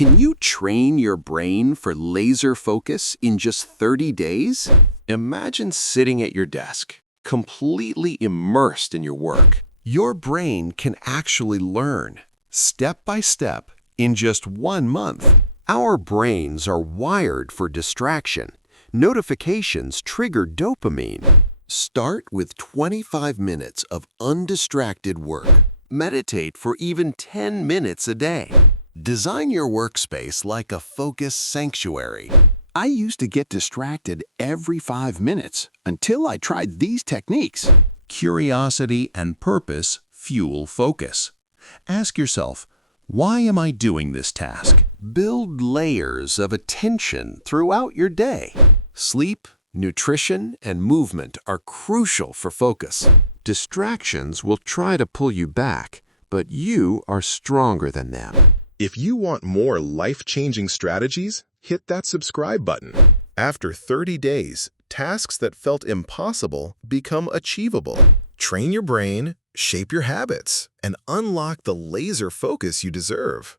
Can you train your brain for laser focus in just 30 days? Imagine sitting at your desk, completely immersed in your work. Your brain can actually learn, step by step, in just 1 month. Our brains are wired for distraction. Notifications trigger dopamine. Start with 25 minutes of undistracted work. Meditate for even 10 minutes a day. Design your workspace like a focus sanctuary. I used to get distracted every 5 minutes until I tried these techniques. Curiosity and purpose fuel focus. Ask yourself, why am I doing this task? Build layers of attention throughout your day. Sleep, nutrition, and movement are crucial for focus. Distractions will try to pull you back, but you are stronger than them. If you want more life-changing strategies, hit that subscribe button. After 30 days, tasks that felt impossible become achievable. Train your brain, shape your habits, and unlock the laser focus you deserve.